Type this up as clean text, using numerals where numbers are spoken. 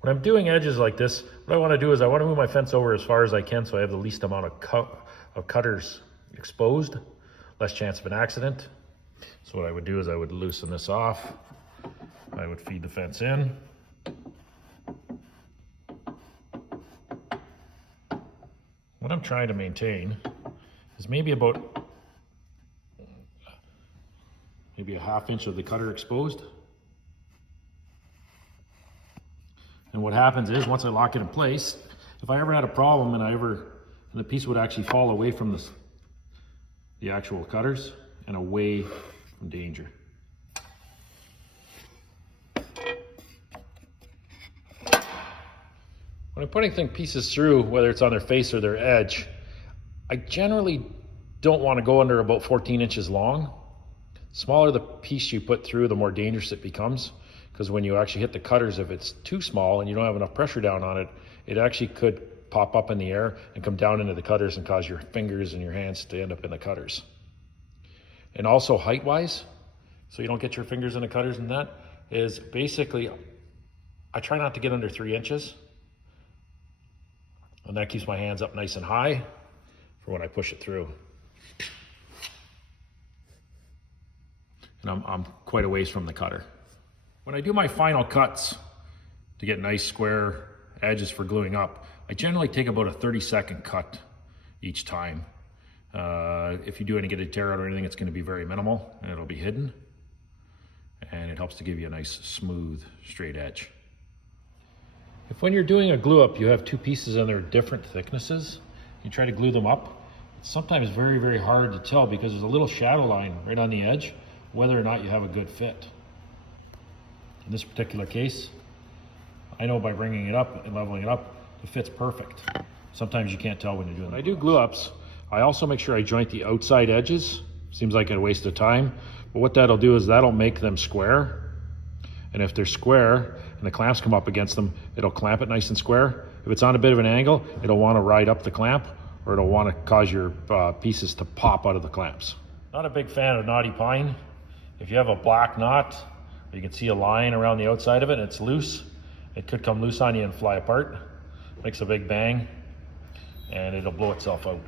When I'm doing edges like this, what I want to do is I want to move my fence over as far as I can so I have the least amount of cutters exposed, less chance of an accident. So what I would do is I would loosen this off. I would feed the fence in. What I'm trying to maintain is maybe a half inch of the cutter exposed. And what happens is once I lock it in place, if I ever had a problem and the piece would actually fall away from the actual cutters and away from danger. When I'm putting pieces through, whether it's on their face or their edge, I generally don't want to go under about 14 inches long. Smaller the piece you put through, the more dangerous it becomes. Because when you actually hit the cutters, if it's too small and you don't have enough pressure down on it, it actually could pop up in the air and come down into the cutters and cause your fingers and your hands to end up in the cutters. And also height-wise, so you don't get your fingers in the cutters, and that is basically, I try not to get under 3 inches. And that keeps my hands up nice and high for when I push it through. And I'm quite a ways from the cutter. When I do my final cuts to get nice square edges for gluing up, I generally take about a 30-second cut each time. If you do any get a tear out or anything, it's going to be very minimal and it'll be hidden. And it helps to give you a nice, smooth, straight edge. If when you're doing a glue up, you have two pieces and they're different thicknesses, you try to glue them up, it's sometimes very, very hard to tell because there's a little shadow line right on the edge, whether or not you have a good fit. In this particular case, I know by bringing it up and leveling it up, the fit's perfect. Sometimes you can't tell when you're doing it. When I do glue ups, I also make sure I joint the outside edges. Seems like a waste of time, but what that'll do is that'll make them square. And if they're square and the clamps come up against them, it'll clamp it nice and square. If it's on a bit of an angle, it'll want to ride up the clamp or it'll want to cause your pieces to pop out of the clamps. Not a big fan of knotty pine. If you have a black knot, you can see a line around the outside of it and it's loose, it could come loose on you and fly apart. Makes a big bang and it'll blow itself out.